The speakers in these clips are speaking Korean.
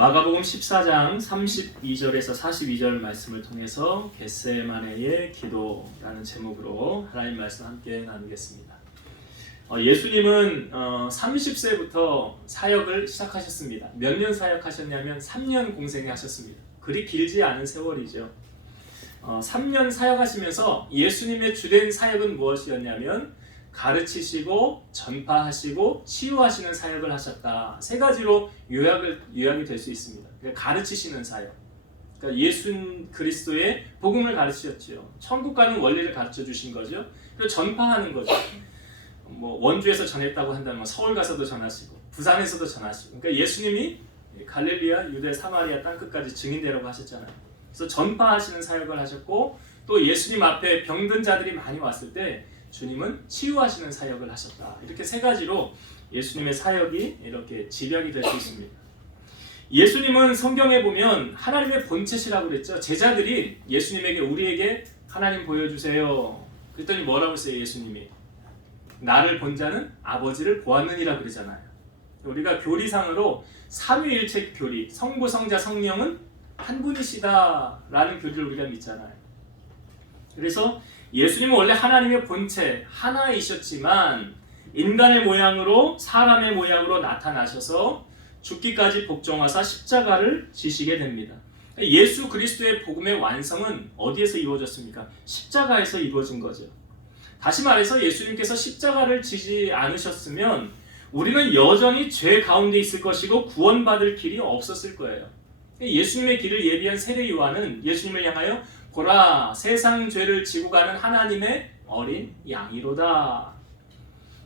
마가복음 14장 32절에서 42절 말씀을 통해서 겟세마네의 기도라는 제목으로 하나님 말씀 함께 나누겠습니다. 예수님은 30세부터 사역을 시작하셨습니다. 몇 년 사역하셨냐면 3년 공생하셨습니다. 그리 길지 않은 세월이죠. 3년 사역하시면서 예수님의 주된 사역은 무엇이었냐면 가르치시고 전파하시고 치유하시는 사역을 하셨다. 세 가지로 요약이 될 수 있습니다. 그러니까 가르치시는 사역. 그러니까 예수 그리스도의 복음을 가르치셨죠. 천국 가는 원리를 가르쳐 주신 거죠. 그리고 전파하는 거죠. 원주에서 전했다고 한다면 서울 가서도 전하시고 부산에서도 전하시고. 그러니까 예수님이 갈릴리아, 유대, 사마리아 땅끝까지 증인되라고 하셨잖아요. 그래서 전파하시는 사역을 하셨고 또 예수님 앞에 병든 자들이 많이 왔을 때 주님은 치유하시는 사역을 하셨다. 이렇게 세 가지로 예수님의 사역이 이렇게 집약이 될 수 있습니다. 예수님은 성경에 보면 하나님의 본체시라고 그랬죠. 제자들이 예수님에게 우리에게 하나님 보여주세요. 그랬더니 뭐라고 했어요? 예수님이 나를 본 자는 아버지를 보았느니라 그러잖아요. 우리가 교리상으로 삼위일체 교리, 성부, 성자, 성령은 한 분이시다라는 교리를 우리가 믿잖아요. 그래서 예수님은 원래 하나님의 본체 하나이셨지만 인간의 모양으로 사람의 모양으로 나타나셔서 죽기까지 복종하사 십자가를 지시게 됩니다. 예수 그리스도의 복음의 완성은 어디에서 이루어졌습니까? 십자가에서 이루어진 거죠. 다시 말해서 예수님께서 십자가를 지지 않으셨으면 우리는 여전히 죄 가운데 있을 것이고 구원받을 길이 없었을 거예요. 예수님의 길을 예비한 세례 요한은 예수님을 향하여 보라, 세상 죄를 지고 가는 하나님의 어린 양이로다.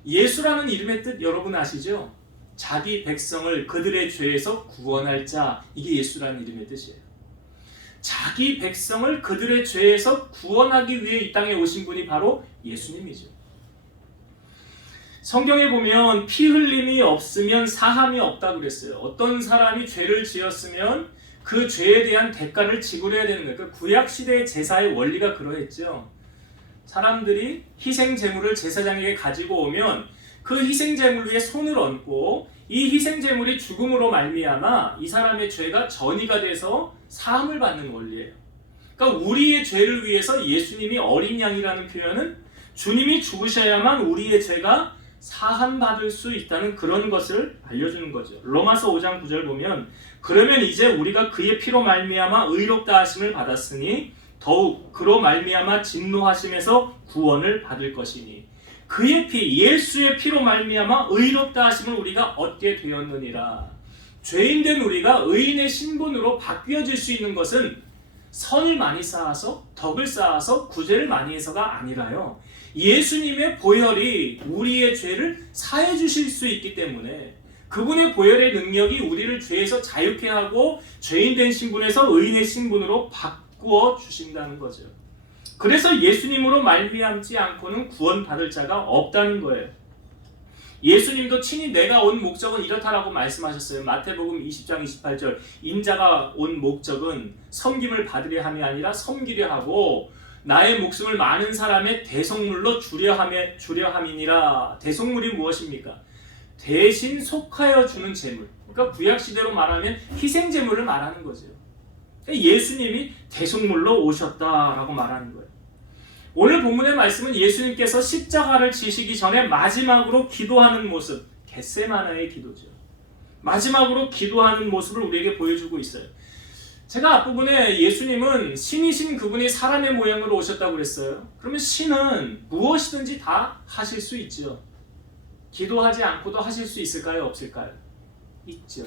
예수라는 이름의 뜻 여러분 아시죠? 자기 백성을 그들의 죄에서 구원할 자, 이게 예수라는 이름의 뜻이에요. 자기 백성을 그들의 죄에서 구원하기 위해 이 땅에 오신 분이 바로 예수님이죠. 성경에 보면 피 흘림이 없으면 사함이 없다고 그랬어요. 어떤 사람이 죄를 지었으면 그 죄에 대한 대가를 지불해야 되는 거예요. 그러니까 구약시대의 제사의 원리가 그러했죠. 사람들이 희생제물을 제사장에게 가지고 오면 그 희생제물 위에 손을 얹고 이 희생제물이 죽음으로 말미암아 이 사람의 죄가 전이가 돼서 사함을 받는 원리예요. 그러니까 우리의 죄를 위해서 예수님이 어린 양이라는 표현은 주님이 죽으셔야만 우리의 죄가 사함받을 수 있다는 그런 것을 알려주는 거죠. 로마서 5장 9절 보면 그러면 이제 우리가 그의 피로 말미암아 의롭다 하심을 받았으니 더욱 그로 말미암아 진노하심에서 구원을 받을 것이니 그의 피 예수의 피로 말미암아 의롭다 하심을 우리가 얻게 되었느니라. 죄인된 우리가 의인의 신분으로 바뀌어질 수 있는 것은 선을 많이 쌓아서 덕을 쌓아서 구제를 많이 해서가 아니라요. 예수님의 보혈이 우리의 죄를 사해 주실 수 있기 때문에 그분의 보혈의 능력이 우리를 죄에서 자유케 하고 죄인된 신분에서 의인의 신분으로 바꾸어 주신다는 거죠. 그래서 예수님으로 말미암지 않고는 구원받을 자가 없다는 거예요. 예수님도 친히 내가 온 목적은 이렇다라고 말씀하셨어요. 마태복음 20장 28절 인자가 온 목적은 섬김을 받으려 함이 아니라 섬기려 하고 나의 목숨을 많은 사람의 대속물로 주려 함이니라. 대속물이 무엇입니까? 대신 속하여 주는 제물. 그러니까 구약시대로 말하면 희생제물을 말하는 거죠. 예수님이 대속물로 오셨다라고 말하는 거예요. 오늘 본문의 말씀은 예수님께서 십자가를 지시기 전에 마지막으로 기도하는 모습, 겟세마네의 기도죠. 마지막으로 기도하는 모습을 우리에게 보여주고 있어요. 제가 앞부분에 예수님은 신이신 그분이 사람의 모양으로 오셨다고 그랬어요. 그러면 신은 무엇이든지 다 하실 수 있죠. 기도하지 않고도 하실 수 있을까요? 없을까요? 있죠.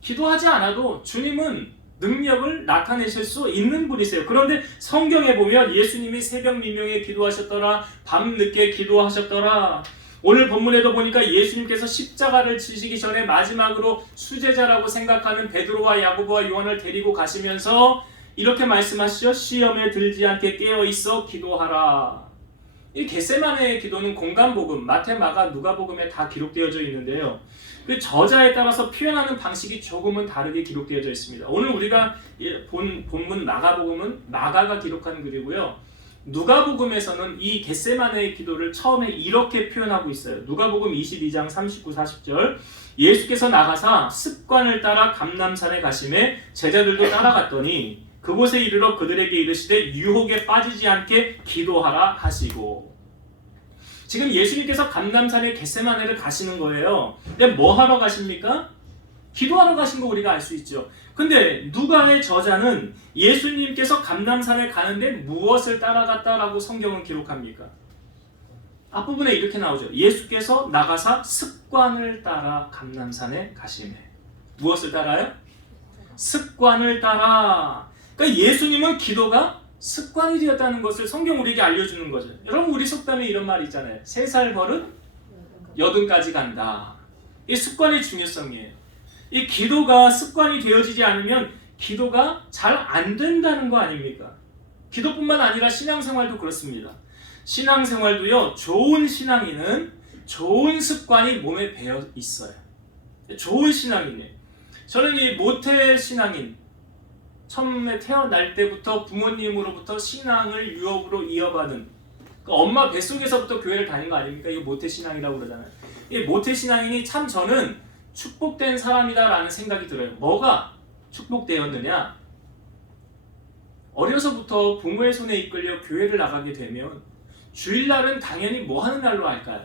기도하지 않아도 주님은 능력을 나타내실 수 있는 분이세요. 그런데 성경에 보면 예수님이 새벽 미명에 기도하셨더라, 밤늦게 기도하셨더라. 오늘 본문에도 보니까 예수님께서 십자가를 지시기 전에 마지막으로 수제자라고 생각하는 베드로와 야고보와 요한을 데리고 가시면서 이렇게 말씀하시죠. 시험에 들지 않게 깨어있어 기도하라. 이 겟세마네의 기도는 공간복음, 마태, 마가, 누가복음에 다 기록되어져 있는데요. 그 저자에 따라서 표현하는 방식이 조금은 다르게 기록되어져 있습니다. 오늘 우리가 본문 마가복음은 마가가 기록한 글이고요. 누가복음에서는 이 겟세마네의 기도를 처음에 이렇게 표현하고 있어요. 누가복음 22장 39, 40절 예수께서 나가사 습관을 따라 감람산에 가심에 제자들도 따라갔더니 그곳에 이르러 그들에게 이르시되 유혹에 빠지지 않게 기도하라 하시고. 지금 예수님께서 감람산에 겟세마네를 가시는 거예요. 근데 뭐 하러 가십니까? 기도하러 가신 거 우리가 알 수 있죠. 근데 누가의 저자는 예수님께서 감람산에 가는데 무엇을 따라갔다라고 성경은 기록합니까? 앞부분에 이렇게 나오죠. 예수께서 나가사 습관을 따라 감람산에 가시매. 무엇을 따라요? 습관을 따라. 그러니까 예수님은 기도가 습관이 되었다는 것을 성경 우리에게 알려주는 거죠. 여러분, 우리 속담에 이런 말이 있잖아요. 3살 버릇 여든까지 간다. 이 습관의 중요성이에요. 이 기도가 습관이 되어지지 않으면 기도가 잘 안 된다는 거 아닙니까? 기도뿐만 아니라 신앙생활도 그렇습니다. 신앙생활도요, 좋은 신앙인은 좋은 습관이 몸에 배어 있어요. 좋은 신앙인이에요. 저는 이 모태 신앙인, 처음에 태어날 때부터 부모님으로부터 신앙을 유업으로 이어받은, 그러니까 엄마 뱃속에서부터 교회를 다닌 거 아닙니까? 이거 모태 신앙이라고 그러잖아요. 이 모태 신앙인이 참 저는 축복된 사람이다라는 생각이 들어요. 뭐가 축복되었느냐? 어려서부터 부모의 손에 이끌려 교회를 나가게 되면 주일날은 당연히 뭐 하는 날로 알까요?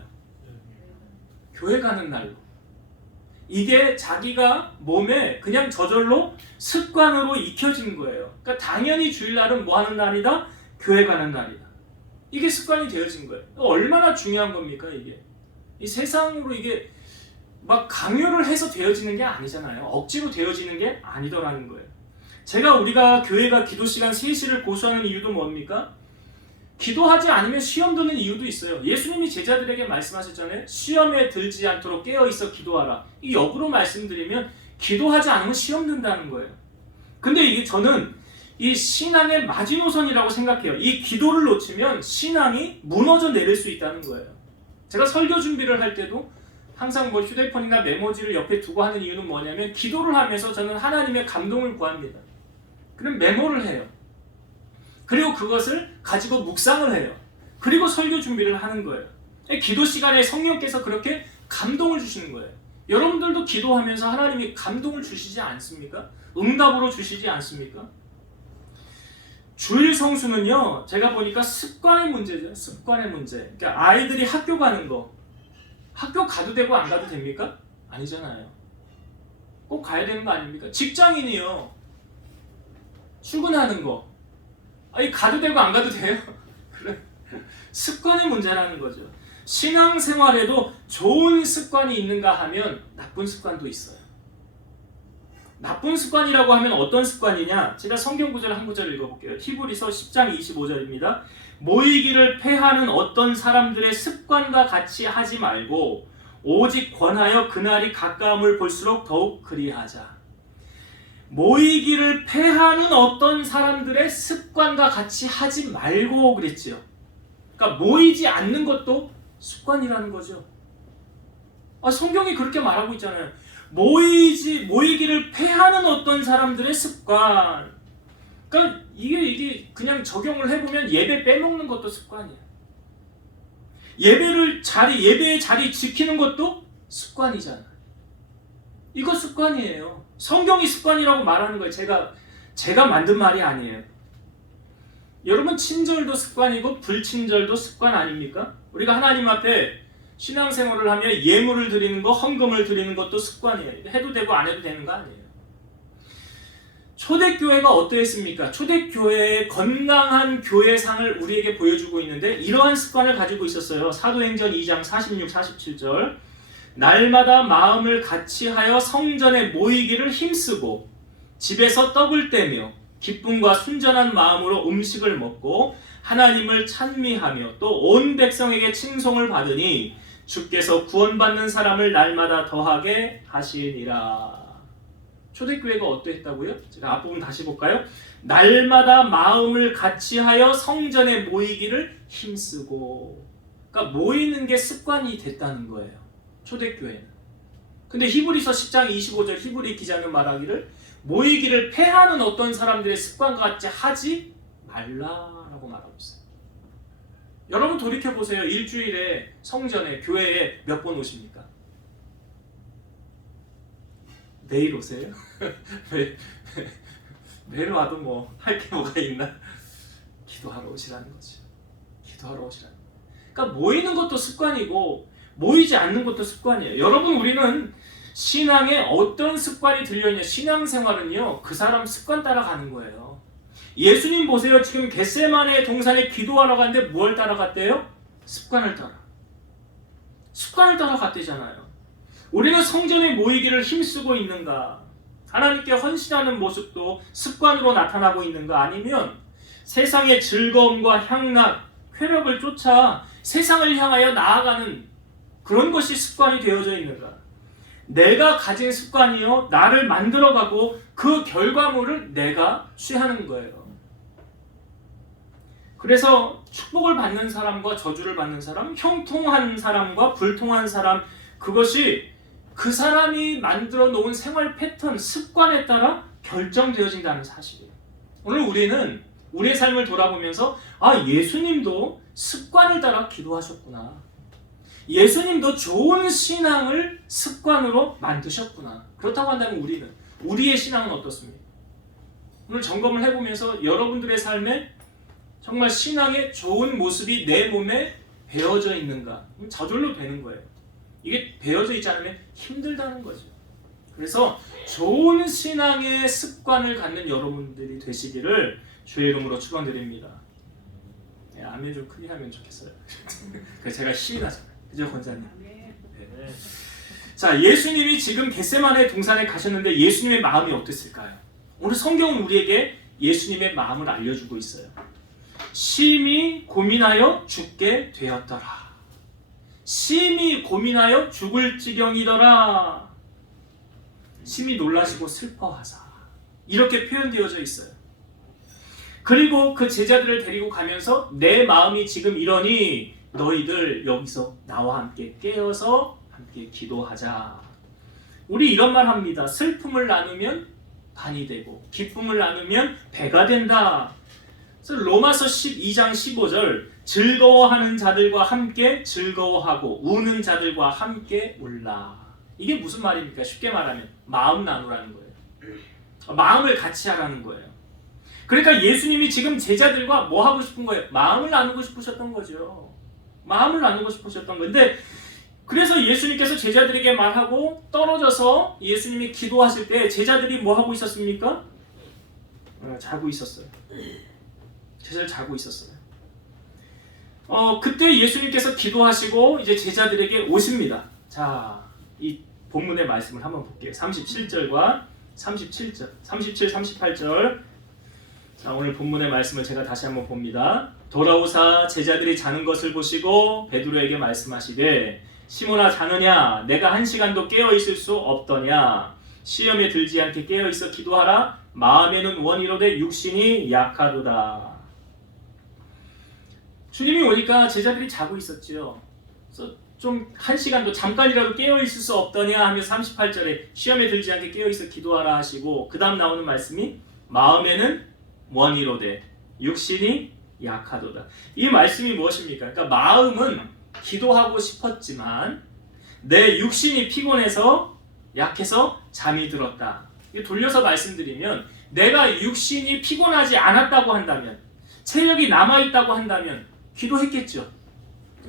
교회 가는 날로. 이게 자기가 몸에 그냥 저절로 습관으로 익혀진 거예요. 그러니까 당연히 주일날은 뭐 하는 날이다? 교회 가는 날이다. 이게 습관이 되어진 거예요. 얼마나 중요한 겁니까 이게? 이 세상으로 이게 막 강요를 해서 되어지는 게 아니잖아요. 억지로 되어지는 게 아니더라는 거예요. 우리가 교회가 기도 시간 3시를 고수하는 이유도 뭡니까? 기도하지 않으면 시험 드는 이유도 있어요. 예수님이 제자들에게 말씀하셨잖아요. 시험에 들지 않도록 깨어있어 기도하라. 이 역으로 말씀드리면 기도하지 않으면 시험 든다는 거예요. 근데 이게 저는 이 신앙의 마지노선이라고 생각해요. 이 기도를 놓치면 신앙이 무너져 내릴 수 있다는 거예요. 제가 설교 준비를 할 때도 항상 뭐 휴대폰이나 메모지를 옆에 두고 하는 이유는 뭐냐면 기도를 하면서 저는 하나님의 감동을 구합니다. 그럼 메모를 해요. 그리고 그것을 가지고 묵상을 해요. 그리고 설교 준비를 하는 거예요. 기도 시간에 성령께서 그렇게 감동을 주시는 거예요. 여러분들도 기도하면서 하나님이 감동을 주시지 않습니까? 응답으로 주시지 않습니까? 주일 성수는요, 제가 보니까 습관의 문제죠. 습관의 문제. 그러니까 아이들이 학교 가는 거, 학교 가도 되고 안 가도 됩니까? 아니잖아요. 꼭 가야 되는 거 아닙니까? 직장인이요, 출근하는 거, 아니 가도 되고 안 가도 돼요? 그래. 습관의 문제라는 거죠. 신앙생활에도 좋은 습관이 있는가 하면 나쁜 습관도 있어요. 나쁜 습관이라고 하면 어떤 습관이냐? 제가 성경 구절 한 구절 읽어볼게요. 히브리서 10장 25절입니다. 모이기를 패하는 어떤 사람들의 습관과 같이 하지 말고 오직 권하여 그날이 가까움을 볼수록 더욱 그리하자. 모이기를 패하는 어떤 사람들의 습관과 같이 하지 말고 그랬지요. 그러니까 모이지 않는 것도 습관이라는 거죠. 성경이 그렇게 말하고 있잖아요. 모이기를 패하는 어떤 사람들의 습관. 그러니까 이게 그냥 적용을 해보면 예배 빼먹는 것도 습관이에요. 예배의 자리 지키는 것도 습관이잖아요. 이거 습관이에요. 성경이 습관이라고 말하는 거예요. 제가 만든 말이 아니에요. 여러분, 친절도 습관이고 불친절도 습관 아닙니까? 우리가 하나님 앞에 신앙생활을 하며 예물을 드리는 거, 헌금을 드리는 것도 습관이에요. 해도 되고 안 해도 되는 거 아니에요. 초대교회가 어떠했습니까? 초대교회의 건강한 교회상을 우리에게 보여주고 있는데 이러한 습관을 가지고 있었어요. 사도행전 2장 46, 47절. 날마다 마음을 같이하여 성전에 모이기를 힘쓰고 집에서 떡을 떼며 기쁨과 순전한 마음으로 음식을 먹고 하나님을 찬미하며 또 온 백성에게 칭송을 받으니 주께서 구원받는 사람을 날마다 더하게 하시니라. 초대교회가 어떠했다고요? 제가 앞부분 다시 볼까요? 날마다 마음을 같이하여 성전에 모이기를 힘쓰고. 그러니까 모이는 게 습관이 됐다는 거예요. 초대교회는. 근데 히브리서 10장 25절 히브리 기자는 말하기를 모이기를 패하는 어떤 사람들의 습관과 같이 하지 말라라고 말하고 있어요. 여러분 돌이켜보세요. 일주일에 성전에 교회에 몇 번 오십니까? 내일 오세요? 매일 와도 뭐 할 게 뭐가 있나? 기도하러 오시라는 거죠. 기도하러 오시라는 거예요. 그러니까 모이는 것도 습관이고 모이지 않는 것도 습관이에요. 여러분, 우리는 신앙에 어떤 습관이 들려있냐? 신앙생활은요, 그 사람 습관 따라가는 거예요. 예수님 보세요. 지금 겟세마네 동산에 기도하러 갔는데 뭘 따라갔대요? 습관을 따라갔대잖아요. 우리는 성전에 모이기를 힘쓰고 있는가? 하나님께 헌신하는 모습도 습관으로 나타나고 있는가? 아니면 세상의 즐거움과 향락, 쾌락을 쫓아 세상을 향하여 나아가는 그런 것이 습관이 되어져 있는가? 내가 가진 습관이요, 나를 만들어가고 그 결과물을 내가 취하는 거예요. 그래서 축복을 받는 사람과 저주를 받는 사람, 형통한 사람과 불통한 사람, 그것이 그 사람이 만들어 놓은 생활 패턴, 습관에 따라 결정되어진다는 사실이에요. 오늘 우리는 우리의 삶을 돌아보면서 예수님도 습관을 따라 기도하셨구나. 예수님도 좋은 신앙을 습관으로 만드셨구나. 그렇다고 한다면 우리의 신앙은 어떻습니까? 오늘 점검을 해보면서 여러분들의 삶에 정말 신앙의 좋은 모습이 내 몸에 배어져 있는가? 저절로 되는 거예요. 이게 배어져 있지 않으면 힘들다는 거죠. 그래서 좋은 신앙의 습관을 갖는 여러분들이 되시기를 주의 이름으로 축원드립니다. 네, 아멘 좀 크게 하면 좋겠어요. 그래서 제가 힘이 나잖아요. 그죠, 권사님? 네. 자, 예수님이 지금 겟세마네 동산에 가셨는데 예수님의 마음이 어땠을까요? 오늘 성경은 우리에게 예수님의 마음을 알려주고 있어요. 심히 고민하여 죽게 되었더라. 심히 고민하여 죽을 지경이더라. 심히 놀라시고 슬퍼하사. 이렇게 표현되어져 있어요. 그리고 그 제자들을 데리고 가면서 내 마음이 지금 이러니 너희들 여기서 나와 함께 깨어서 함께 기도하자. 우리 이런 말 합니다. 슬픔을 나누면 반이 되고 기쁨을 나누면 배가 된다. 그래서 로마서 12장 15절 즐거워하는 자들과 함께 즐거워하고 우는 자들과 함께 울라. 이게 무슨 말입니까? 쉽게 말하면 마음 나누라는 거예요. 마음을 같이 하라는 거예요. 그러니까 예수님이 지금 제자들과 뭐 하고 싶은 거예요? 마음을 나누고 싶으셨던 거죠. 마음을 나누고 싶으셨던 건데, 그래서 예수님께서 제자들에게 말하고 떨어져서 예수님이 기도하실 때 제자들이 뭐 하고 있었습니까? 자고 있었어요. 제자들 자고 있었어요. 그때 예수님께서 기도하시고 이제 제자들에게 오십니다. 자, 이 본문의 말씀을 한번 볼게요. 37절과 37, 38절. 자, 오늘 본문의 말씀을 제가 다시 한번 봅니다. 돌아오사 제자들이 자는 것을 보시고 베드로에게 말씀하시되 시몬아 자느냐? 내가 1시간도 깨어 있을 수 없더냐? 시험에 들지 않게 깨어 있어 기도하라. 마음에는 원이로되 육신이 약하도다. 주님이 오니까 제자들이 자고 있었지요. 그래서 좀 1시간도 잠깐이라도 깨어 있을 수 없더냐 하며 38절에 시험에 들지 않게 깨어 있어 기도하라 하시고, 그 다음 나오는 말씀이 마음에는 원이로되 육신이 약하도다. 이 말씀이 무엇입니까? 그러니까 마음은 기도하고 싶었지만 내 육신이 피곤해서 약해서 잠이 들었다. 돌려서 말씀드리면 내가 육신이 피곤하지 않았다고 한다면, 체력이 남아있다고 한다면 기도했겠죠.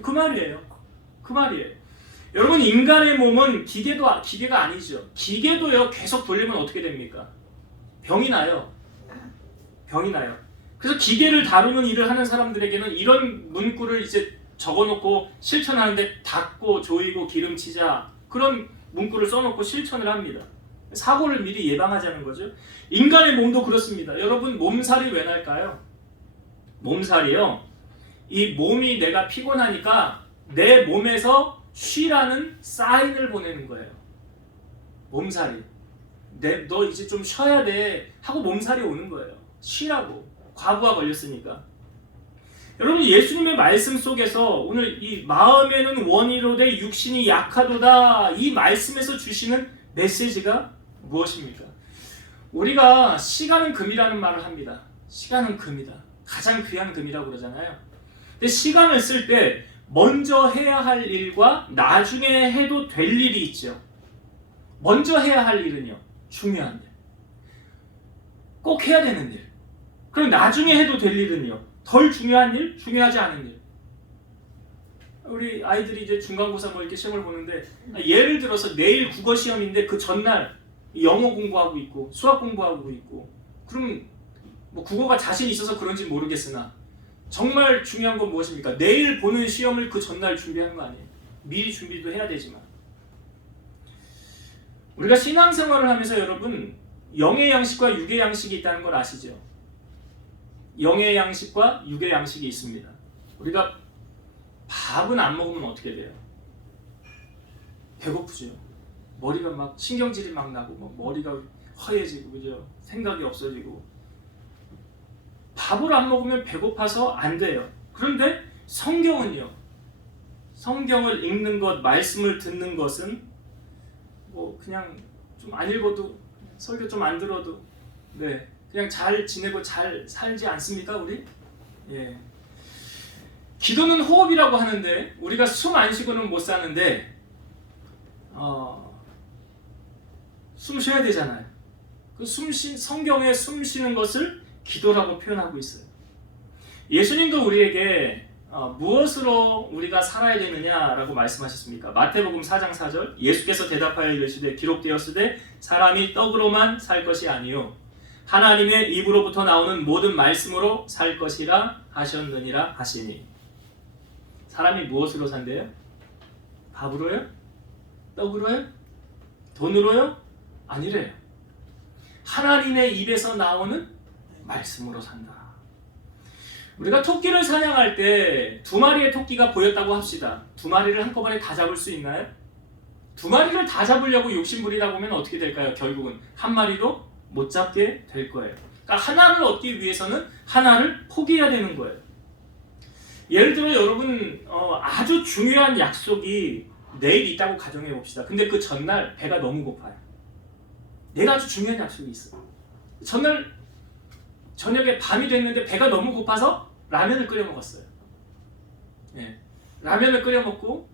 그 말이에요. 여러분, 인간의 몸은 기계가 아니죠. 기계도요 계속 돌리면 어떻게 됩니까? 병이 나요. 그래서 기계를 다루는 일을 하는 사람들에게는 이런 문구를 이제 적어놓고 실천하는데 닦고 조이고 기름치자, 그런 문구를 써놓고 실천을 합니다. 사고를 미리 예방하자는 거죠. 인간의 몸도 그렇습니다. 여러분, 몸살이 왜 날까요? 몸살이요, 이 몸이 내가 피곤하니까 내 몸에서 쉬라는 사인을 보내는 거예요. 몸살이. 너 이제 좀 쉬어야 돼 하고 몸살이 오는 거예요. 쉬라고. 과부하 걸렸으니까. 여러분, 예수님의 말씀 속에서 오늘 이 마음에는 원이로되 육신이 약하도다, 이 말씀에서 주시는 메시지가 무엇입니까? 우리가 시간은 금이라는 말을 합니다. 시간은 금이다. 가장 귀한 금이라고 그러잖아요. 근데 시간을 쓸 때 먼저 해야 할 일과 나중에 해도 될 일이 있죠. 먼저 해야 할 일은요, 중요한 일, 꼭 해야 되는 일, 그럼 나중에 해도 될 일은요, 덜 중요한 일, 중요하지 않은 일. 우리 아이들이 이제 중간고사 뭐 이렇게 시험을 보는데, 예를 들어서 내일 국어 시험인데 그 전날 영어 공부하고 있고 수학 공부하고 있고, 그럼 뭐 국어가 자신 있어서 그런지 모르겠으나 정말 중요한 건 무엇입니까? 내일 보는 시험을 그 전날 준비하는 거 아니에요? 미리 준비도 해야 되지만, 우리가 신앙생활을 하면서 여러분, 영의 양식과 육의 양식이 있다는 걸 아시죠? 영의 양식과 육의 양식이 있습니다. 우리가 밥은 안 먹으면 어떻게 돼요? 배고프죠. 머리가 막 신경질이 막 나고 막 머리가 허해지고, 그죠? 생각이 없어지고. 밥을 안 먹으면 배고파서 안 돼요. 그런데 성경은요, 성경을 읽는 것, 말씀을 듣는 것은 뭐 그냥 좀 안 읽어도, 설교 좀 안 들어도 그냥 잘 지내고 잘 살지 않습니까, 우리? 예. 기도는 호흡이라고 하는데 우리가 숨 안 쉬고는 못 사는데 숨 쉬어야 되잖아요. 그 성경에 숨 쉬는 것을 기도라고 표현하고 있어요. 예수님도 우리에게 무엇으로 우리가 살아야 되느냐라고 말씀하셨습니까? 마태복음 4장 4절, 예수께서 대답하여 이르시되 기록되었으되 사람이 떡으로만 살 것이 아니요 하나님의 입으로부터 나오는 모든 말씀으로 살 것이라 하셨느니라 하시니. 사람이 무엇으로 산대요? 밥으로요? 떡으로요? 돈으로요? 아니래요. 하나님의 입에서 나오는 말씀으로 산다. 우리가 토끼를 사냥할 때 2마리의 토끼가 보였다고 합시다. 2마리를 한꺼번에 다 잡을 수 있나요? 2마리를 다 잡으려고 욕심부리다 보면 어떻게 될까요? 결국은 한 마리도 못 잡게 될 거예요. 그러니까 하나를 얻기 위해서는 하나를 포기해야 되는 거예요. 예를 들어 여러분, 아주 중요한 약속이 내일 있다고 가정해 봅시다. 근데 그 전날 배가 너무 고파요. 내가 아주 중요한 약속이 있어. 전날 저녁에 밤이 됐는데 배가 너무 고파서 라면을 끓여 먹었어요. 예, 라면을 끓여 먹고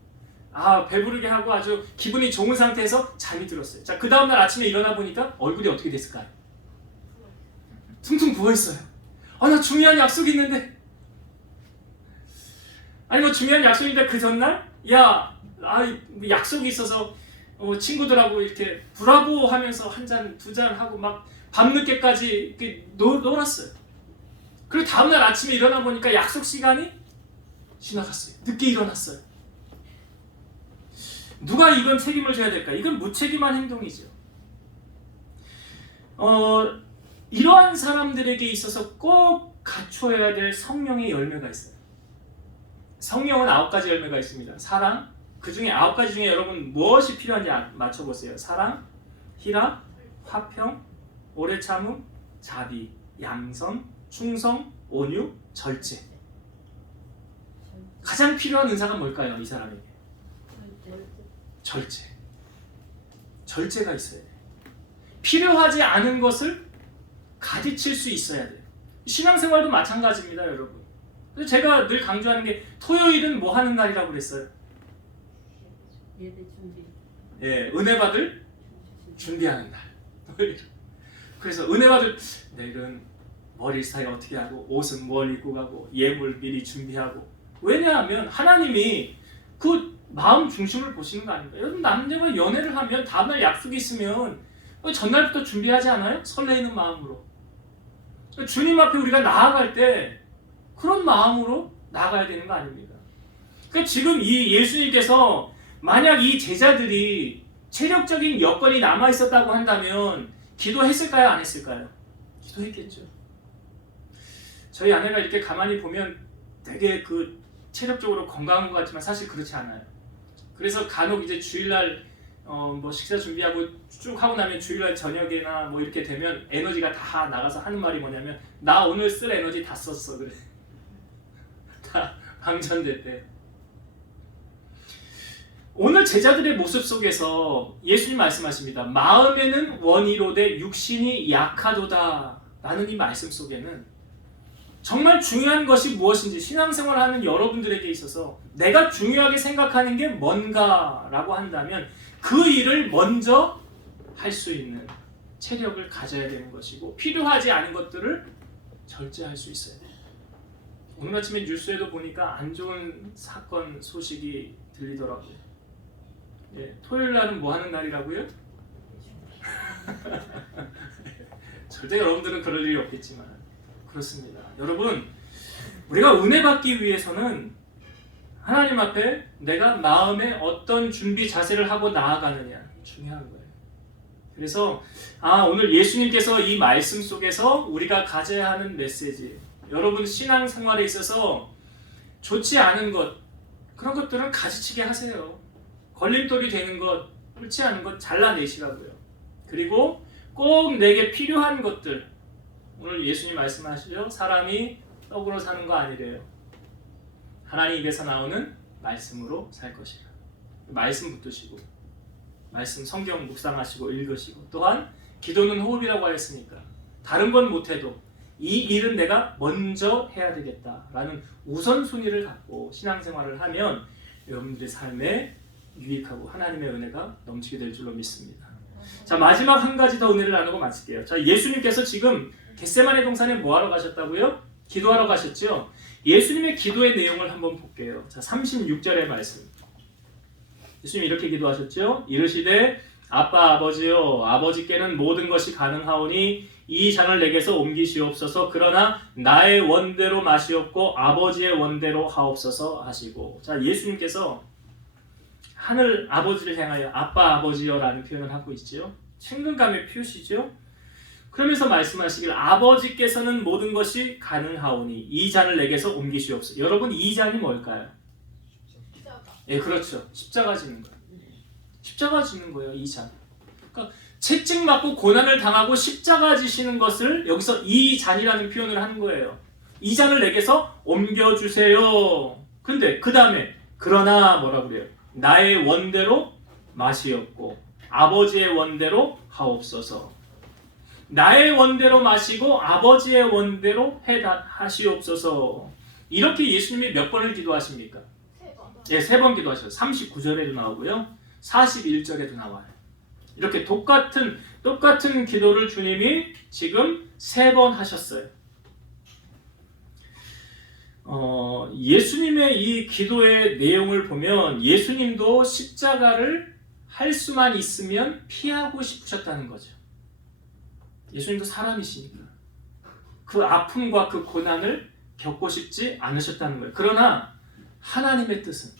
배부르게 하고 아주 기분이 좋은 상태에서 잠이 들었어요. 자, 그 다음날 아침에 일어나 보니까 얼굴이 어떻게 됐을까요? 퉁퉁 부어있어요. 나 중요한 약속이 있는데. 아니 뭐 중요한 약속인데 그 전날 약속이 있어서 친구들하고 이렇게 브라보 하면서 한 잔, 두 잔 하고 막 밤늦게까지 이렇게 놀았어요. 그리고 다음날 아침에 일어나 보니까 약속 시간이 지나갔어요. 늦게 일어났어요. 누가 이건 책임을 져야 될까? 이건 무책임한 행동이죠. 이러한 사람들에게 있어서 꼭 갖춰야 될 성령의 열매가 있어요. 성령은 9가지 열매가 있습니다. 사랑, 그 중에 9가지 중에 여러분 무엇이 필요한지 맞춰보세요. 사랑, 희락, 화평, 오래 참음, 자비, 양선, 충성, 온유, 절제. 가장 필요한 은사가 뭘까요? 이 사람에게? 절제. 절제가 있어야 돼요. 필요하지 않은 것을 가지칠 수 있어야 돼요. 신앙생활도 마찬가지입니다, 여러분. 그래서 제가 늘 강조하는 게 토요일은 뭐 하는 날이라고 그랬어요? 예배 준비. 예, 은혜 받을 준비하는 날. 그래서 은혜 받을 내일은 머리 스타일 어떻게 하고 옷은 뭘 입고 가고 예물 미리 준비하고. 왜냐하면 하나님이 그 마음 중심을 보시는 거 아닙니까? 여러분, 남녀가 연애를 하면 다음날 약속이 있으면 전날부터 준비하지 않아요? 설레이는 마음으로. 주님 앞에 우리가 나아갈 때 그런 마음으로 나아가야 되는 거 아닙니까? 그러니까 지금 이 예수님께서 만약 이 제자들이 체력적인 여건이 남아있었다고 한다면 기도했을까요? 안 했을까요? 기도했겠죠. 저희 아내가 이렇게 가만히 보면 되게 그 체력적으로 건강한 것 같지만 사실 그렇지 않아요. 그래서 간혹 이제 주일날 뭐 식사 준비하고 쭉 하고 나면 주일날 저녁에나 뭐 이렇게 되면 에너지가 다 나가서 하는 말이 뭐냐면 나 오늘 쓸 에너지 다 썼어 그래. 다 방전됐대. 오늘 제자들의 모습 속에서 예수님 말씀하십니다. 마음에는 원이로되 육신이 약하도다 라는 이 말씀 속에는 정말 중요한 것이 무엇인지 신앙생활하는 여러분들에게 있어서 내가 중요하게 생각하는 게 뭔가라고 한다면 그 일을 먼저 할 수 있는 체력을 가져야 되는 것이고 필요하지 않은 것들을 절제할 수 있어야 돼요. 오늘 아침에 뉴스에도 보니까 안 좋은 사건 소식이 들리더라고요. 예, 토요일 날은 뭐 하는 날이라고요? 절대 여러분들은 그럴 일이 없겠지만 그렇습니다. 여러분, 우리가 은혜 받기 위해서는 하나님 앞에 내가 마음에 어떤 준비 자세를 하고 나아가느냐 중요한 거예요. 그래서 오늘 예수님께서 이 말씀 속에서 우리가 가져야 하는 메시지, 여러분 신앙생활에 있어서 좋지 않은 것, 그런 것들은 가지치게 하세요. 걸림돌이 되는 것, 옳지 않은 것 잘라내시라고요. 그리고 꼭 내게 필요한 것들, 오늘 예수님 말씀하시죠. 사람이 떡으로 사는 거 아니래요. 하나님 입에서 나오는 말씀으로 살 것이라. 말씀 붙드시고, 말씀 성경 묵상하시고 읽으시고, 또한 기도는 호흡이라고 하였으니까 다른 건 못해도 이 일은 내가 먼저 해야 되겠다라는 우선순위를 갖고 신앙생활을 하면 여러분들의 삶에 유익하고 하나님의 은혜가 넘치게 될 줄로 믿습니다. 자, 마지막 한 가지 더 은혜를 나누고 마칠게요. 자, 예수님께서 지금 겟세마네 동산에 뭐 하러 가셨다고요? 기도하러 가셨죠? 예수님의 기도의 내용을 한번 볼게요. 자, 36절의 말씀. 예수님이 이렇게 기도하셨죠? 이르시되 아빠 아버지여, 아버지께는 모든 것이 가능하오니 이 잔을 내게서 옮기시옵소서. 그러나 나의 원대로 마시옵고 아버지의 원대로 하옵소서 하시고, 자, 예수님께서 하늘 아버지를 향하여 아빠 아버지여라는 표현을 하고 있죠. 친근감의 표시죠. 그러면서 말씀하시길 아버지께서는 모든 것이 가능하오니 이 잔을 내게서 옮기시옵소서. 여러분, 이 잔이 뭘까요? 십자가. 예, 그렇죠. 십자가 지는 거예요. 십자가 지는 거예요, 이 잔. 그러니까 채찍 맞고 고난을 당하고 십자가 지시는 것을 여기서 이 잔이라는 표현을 하는 거예요. 이 잔을 내게서 옮겨주세요. 근데 그 다음에 그러나 뭐라고 그래요? 나의 원대로 마시옵고 아버지의 원대로 하옵소서. 나의 원대로 마시고 아버지의 원대로 하시옵소서. 이렇게 예수님이 몇 번을 기도하십니까? 3번. 예, 3번 기도하셔요. 39절에도 나오고요. 41절에도 나와요. 이렇게 똑같은 기도를 주님이 지금 3번 하셨어요. 예수님의 이 기도의 내용을 보면 예수님도 십자가를 할 수만 있으면 피하고 싶으셨다는 거죠. 예수님도 사람이시니까 그 아픔과 그 고난을 겪고 싶지 않으셨다는 거예요. 그러나 하나님의 뜻은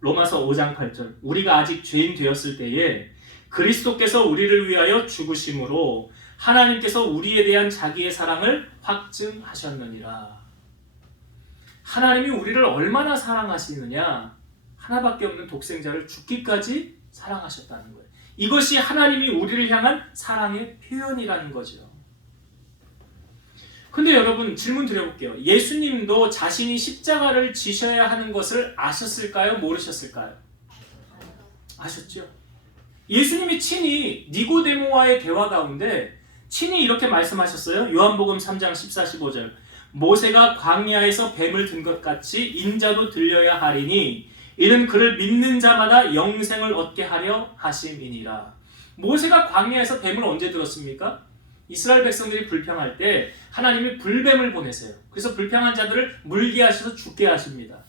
로마서 5장 8절 우리가 아직 죄인 되었을 때에 그리스도께서 우리를 위하여 죽으심으로 하나님께서 우리에 대한 자기의 사랑을 확증하셨느니라. 하나님이 우리를 얼마나 사랑하시느냐, 하나밖에 없는 독생자를 죽기까지 사랑하셨다는 거예요. 이것이 하나님이 우리를 향한 사랑의 표현이라는 거죠. 근데 여러분 질문 드려볼게요. 예수님도 자신이 십자가를 지셔야 하는 것을 아셨을까요? 모르셨을까요? 아셨죠? 예수님이 친히 니고데모와의 대화 가운데 친히 이렇게 말씀하셨어요. 요한복음 3장 14, 15절 모세가 광야에서 뱀을 든 것 같이 인자도 들려야 하리니 이는 그를 믿는 자마다 영생을 얻게 하려 하심이니라. 모세가 광야에서 뱀을 언제 들었습니까? 이스라엘 백성들이 불평할 때 하나님이 불뱀을 보내세요. 그래서 불평한 자들을 물게 하셔서 죽게 하십니다.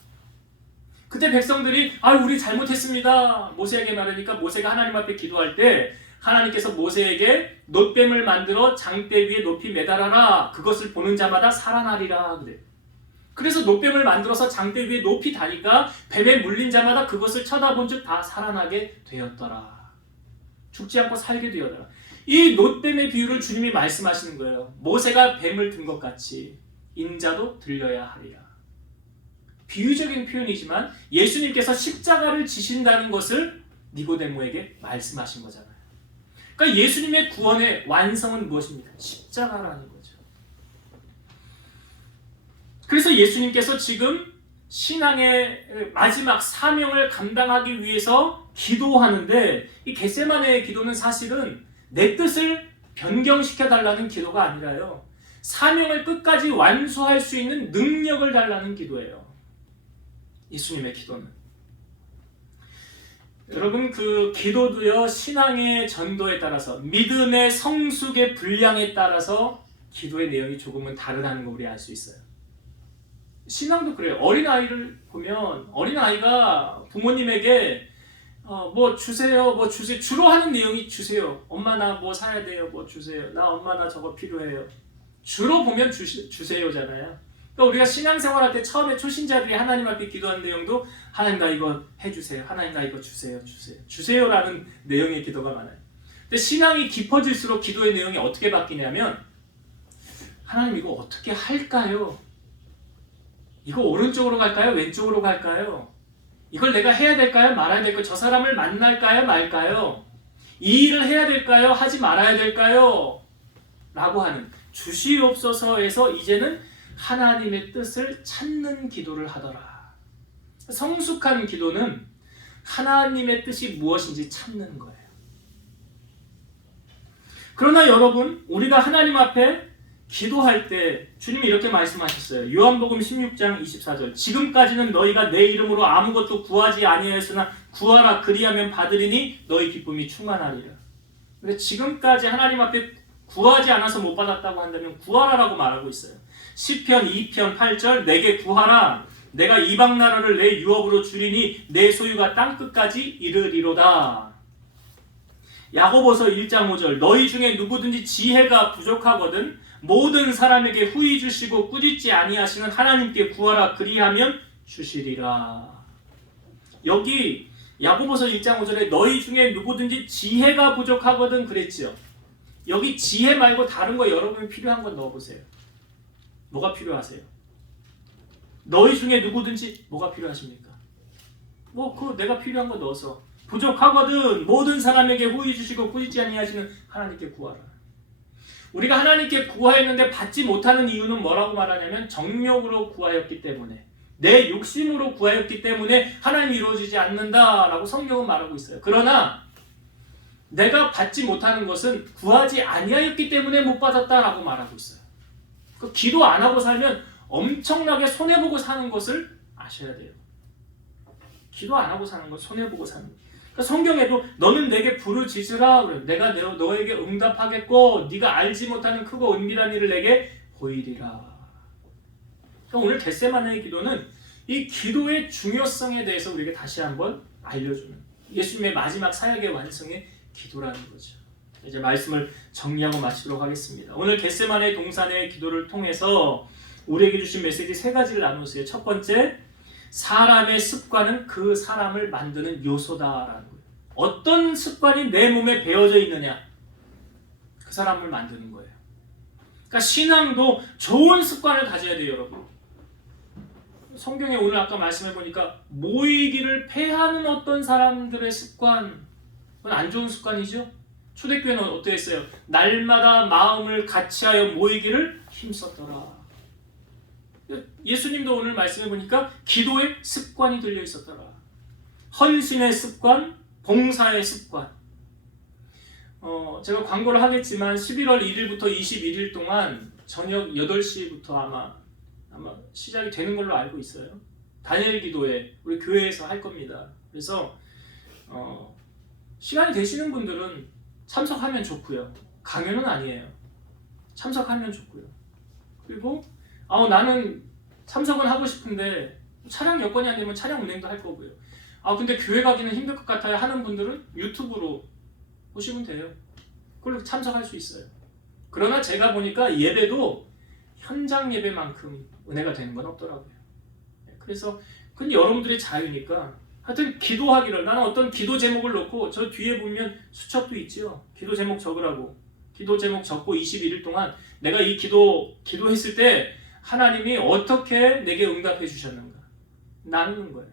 그때 백성들이 우리 잘못했습니다 모세에게 말하니까 모세가 하나님 앞에 기도할 때 하나님께서 모세에게 놋뱀을 만들어 장대 위에 높이 매달아라. 그것을 보는 자마다 살아나리라 그래. 그래서 놋뱀을 만들어서 장대 위에 높이 다니까 뱀에 물린 자마다 그것을 쳐다본 즉 다 살아나게 되었더라. 죽지 않고 살게 되었더라. 이 놋뱀의 비유를 주님이 말씀하시는 거예요. 모세가 뱀을 든 것 같이 인자도 들려야 하리라. 비유적인 표현이지만 예수님께서 십자가를 지신다는 것을 니고데모에게 말씀하신 거잖아요. 그러니까 예수님의 구원의 완성은 무엇입니까? 십자가라는 거죠. 그래서 예수님께서 지금 신앙의 마지막 사명을 감당하기 위해서 기도하는데 이 겟세마네의 기도는 사실은 내 뜻을 변경시켜 달라는 기도가 아니라요. 사명을 끝까지 완수할 수 있는 능력을 달라는 기도예요. 예수님의 기도는. 여러분 그 기도도요 신앙의 전도에 따라서 믿음의 성숙의 분량에 따라서 기도의 내용이 조금은 다르다는 거 우리 알 수 있어요. 신앙도 그래요. 어린아이를 보면 어린아이가 부모님에게 뭐 주세요 뭐 주세요 주로 하는 내용이 주세요. 엄마 나 뭐 사야 돼요 뭐 주세요. 나 엄마 나 저거 필요해요. 주로 보면 주세요잖아요. 그러니까 우리가 신앙생활할 때 처음에 초신자들이 하나님 앞에 기도하는 내용도 하나님 나 이거 해주세요. 하나님 나 이거 주세요. 주세요라는 내용의 기도가 많아요. 근데 신앙이 깊어질수록 기도의 내용이 어떻게 바뀌냐면 하나님 이거 어떻게 할까요? 이거 오른쪽으로 갈까요? 왼쪽으로 갈까요? 이걸 내가 해야 될까요? 말아야 될까요? 저 사람을 만날까요? 말까요? 이 일을 해야 될까요? 하지 말아야 될까요? 라고 하는 주시옵소서에서 이제는 하나님의 뜻을 찾는 기도를 하더라. 성숙한 기도는 하나님의 뜻이 무엇인지 찾는 거예요. 그러나 여러분, 우리가 하나님 앞에 기도할 때 주님이 이렇게 말씀하셨어요. 요한복음 16장 24절. 지금까지는 너희가 내 이름으로 아무것도 구하지 아니하였으나 구하라 그리하면 받으리니 너희 기쁨이 충만하리라. 근데 지금까지 하나님 앞에 구하지 않아서 못 받았다고 한다면 구하라라고 말하고 있어요. 시편 2편 8절 내게 구하라 내가 이방 나라를 내 유업으로 주리니 내 소유가 땅끝까지 이르리로다. 야고보서 1장 5절 너희 중에 누구든지 지혜가 부족하거든 모든 사람에게 후히 주시고 꾸짖지 아니하시는 하나님께 구하라 그리하면 주시리라. 여기 야고보서 1장 5절에 너희 중에 누구든지 지혜가 부족하거든 그랬죠. 여기 지혜 말고 다른 거 여러분이 필요한 건 넣어보세요. 뭐가 필요하세요? 너희 중에 누구든지 뭐가 필요하십니까? 그 내가 필요한 거 넣어서 부족하거든 모든 사람에게 후히 주시고 꾸짖지 아니하시는 하나님께 구하라. 우리가 하나님께 구하였는데 받지 못하는 이유는 뭐라고 말하냐면 정욕으로 구하였기 때문에 내 욕심으로 구하였기 때문에 하나님이 이루어지지 않는다라고 성경은 말하고 있어요. 그러나 내가 받지 못하는 것은 구하지 아니하였기 때문에 못 받았다라고 말하고 있어요. 그 기도 안 하고 살면 엄청나게 손해보고 사는 것을 아셔야 돼요. 기도 안 하고 사는 건 손해보고 사는 거예요. 그러니까 성경에도 너는 내게 부르짖으라 그래요. 내가 너에게 응답하겠고 네가 알지 못하는 크고 은밀한 일을 내게 보이리라. 그러니까 오늘 겟세마네의 기도는 이 기도의 중요성에 대해서 우리에게 다시 한번 알려주는 예수님의 마지막 사역의 완성의 기도라는 거죠. 이제 말씀을 정리하고 마치도록 하겠습니다. 오늘 겟세마네 동산의 기도를 통해서 우리에게 주신 메시지 세 가지를 나누었어요. 첫 번째, 사람의 습관은 그 사람을 만드는 요소다라는 거예요. 어떤 습관이 내 몸에 배어져 있느냐, 그 사람을 만드는 거예요. 그러니까 신앙도 좋은 습관을 가져야 돼요, 여러분. 성경에 오늘 아까 말씀해 보니까 모이기를 패하는 어떤 사람들의 습관, 그건 안 좋은 습관이죠. 초대교회는 어땠어요? 날마다 마음을 같이하여 모이기를 힘썼더라. 예수님도 오늘 말씀해 보니까 기도의 습관이 들려 있었더라. 헌신의 습관, 봉사의 습관. 제가 광고를 하겠지만 11월 1일부터 21일 동안 저녁 8시부터 아마 시작이 되는 걸로 알고 있어요. 단일 기도회 우리 교회에서 할 겁니다. 그래서 시간이 되시는 분들은 참석하면 좋고요. 강요는 아니에요. 참석하면 좋고요. 그리고 나는 참석은 하고 싶은데 차량 여건이 안 되면 차량 운행도 할 거고요. 근데 교회 가기는 힘들 것 같아요 하는 분들은 유튜브로 보시면 돼요. 그걸로 참석할 수 있어요. 그러나 제가 보니까 예배도 현장 예배만큼 은혜가 되는 건 없더라고요. 그래서 그건 여러분들의 자유니까 하여튼 기도하기를, 나는 어떤 기도 제목을 놓고 저 뒤에 보면 수첩도 있죠. 기도 제목 적으라고. 기도 제목 적고 21일 동안 내가 이 기도했을 때 하나님이 어떻게 내게 응답해 주셨는가 나누는 거예요.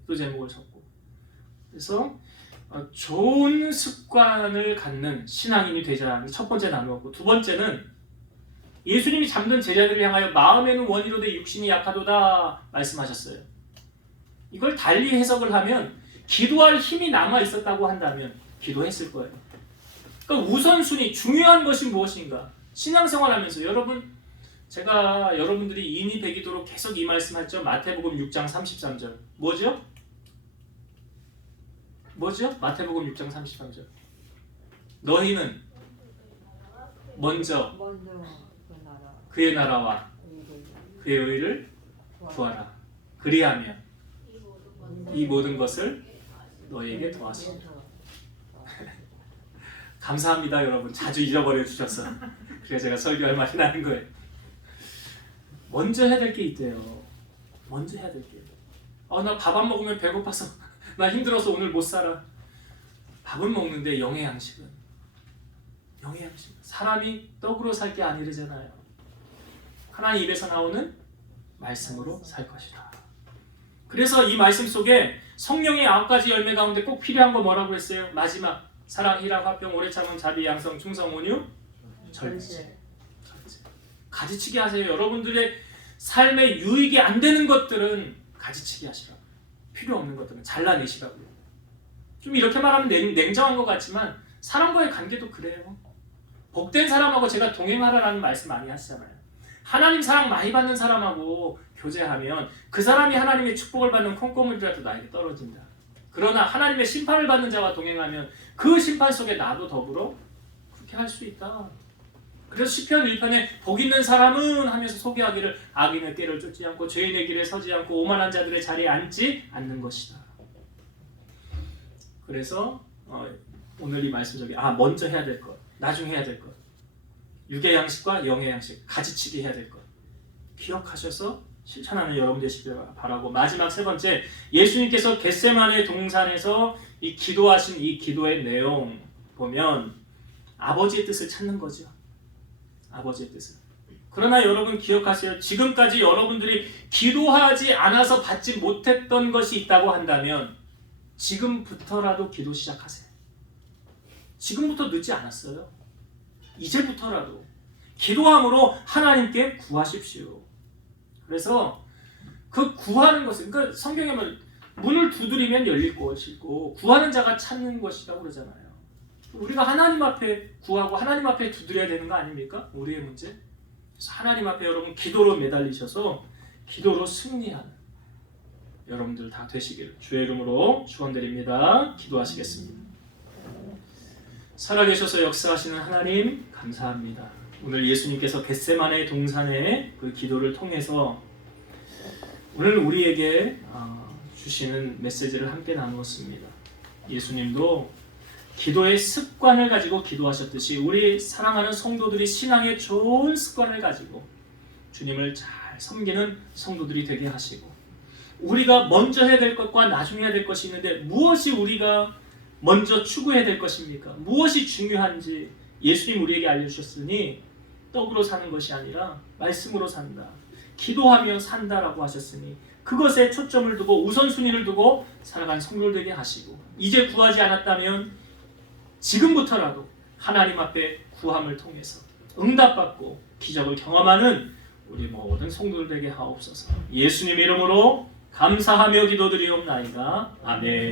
기도 제목을 적고. 그래서 좋은 습관을 갖는 신앙인이 되자. 첫 번째 나누었고, 두 번째는 예수님이 잠든 제자들을 향하여 마음에는 원이로되 육신이 약하도다 말씀하셨어요. 이걸 달리 해석을 하면 기도할 힘이 남아 있었다고 한다면 기도했을 거예요. 그러니까 우선순위, 중요한 것이 무엇인가? 신앙생활하면서 제가 여러분들이 인이 배기도록 계속 이 말씀했죠. 마태복음 6장 33절 뭐죠? 뭐죠? 마태복음 6장 33절. 너희는 먼저 먼저 그 나라 그의 나라와 그의 의를 구하라. 그리하면 이 모든 것을 너희에게 더하시리라. 감사합니다, 여러분. 자주 잊어버려 주셔서. 그래서 제가 설교할 맛이 나는 거예요. 먼저 해야 될 게 있대요. 먼저 해야 될 게. 나 밥 안 먹으면 배고파서 나 힘들어서 오늘 못 살아. 밥은 먹는데 영의 양식은 사람이 떡으로 살 게 아니르잖아요. 하나님 입에서 나오는 말씀으로 살 것이다. 그래서 이 말씀 속에 성령의 9가지 열매 가운데 꼭 필요한 거 뭐라고 했어요? 마지막 사랑, 희락, 화평, 오래 참음, 자비, 양성, 충성, 온유, 절제. 가지치기 하세요. 여러분들의 삶에 유익이 안 되는 것들은 가지치기 하시라고. 필요 없는 것들은 잘라내시라고요. 좀 이렇게 말하면 냉정한 것 같지만 사람과의 관계도 그래요. 복된 사람하고 제가 동행하라라는 말씀 많이 하시잖아요. 하나님 사랑 많이 받는 사람하고 교제하면 그 사람이 하나님의 축복을 받는 콩고물이라도 나에게 떨어진다. 그러나 하나님의 심판을 받는 자와 동행하면 그 심판 속에 나도 더불어 그렇게 할 수 있다. 그래서 시편 1편에 복 있는 사람은 하면서 소개하기를 악인의 꾀를 쫓지 않고 죄인의 길에 서지 않고 오만한 자들의 자리에 앉지 않는 것이다. 그래서 오늘 이 말씀 속에 먼저 해야 될 것, 나중에 해야 될 것, 육의 양식과 영의 양식, 가지치기 해야 될 것 기억하셔서 실천하는 여러분 되시길 바라고, 마지막 세 번째, 예수님께서 겟세마네 동산에서 이 기도하신 이 기도의 내용 보면 아버지의 뜻을 찾는 거죠. 아버지의 뜻을. 그러나 여러분 기억하세요. 지금까지 여러분들이 기도하지 않아서 받지 못했던 것이 있다고 한다면 지금부터라도 기도 시작하세요. 지금부터 늦지 않았어요. 이제부터라도 기도함으로 하나님께 구하십시오. 그래서 그 구하는 것은, 그러니까 성경에 보면 문을 두드리면 열릴 것이고 구하는 자가 찾는 것이라고 그러잖아요. 우리가 하나님 앞에 구하고 하나님 앞에 두드려야 되는 거 아닙니까? 우리의 문제. 그래서 하나님 앞에 여러분 기도로 매달리셔서 기도로 승리하는 여러분들 다 되시기를 주의 이름으로 축원드립니다. 기도하시겠습니다. 살아계셔서 역사하시는 하나님 감사합니다. 오늘 예수님께서 겟세마네 동산의 그 기도를 통해서 오늘 우리에게 주시는 메시지를 함께 나누었습니다. 예수님도 기도의 습관을 가지고 기도하셨듯이 우리 사랑하는 성도들이 신앙의 좋은 습관을 가지고 주님을 잘 섬기는 성도들이 되게 하시고, 우리가 먼저 해야 될 것과 나중에 해야 될 것이 있는데 무엇이 우리가 먼저 추구해야 될 것입니까? 무엇이 중요한지 예수님 우리에게 알려주셨으니 떡으로 사는 것이 아니라 말씀으로 산다, 기도하며 산다라고 하셨으니 그것에 초점을 두고 우선순위를 두고 살아가는 성도들 되게 하시고, 이제 구하지 않았다면 지금부터라도 하나님 앞에 구함을 통해서 응답받고 기적을 경험하는 우리 모든 성도들 되게 하옵소서. 예수님 이름으로 감사하며 기도드리옵나이다. 아멘.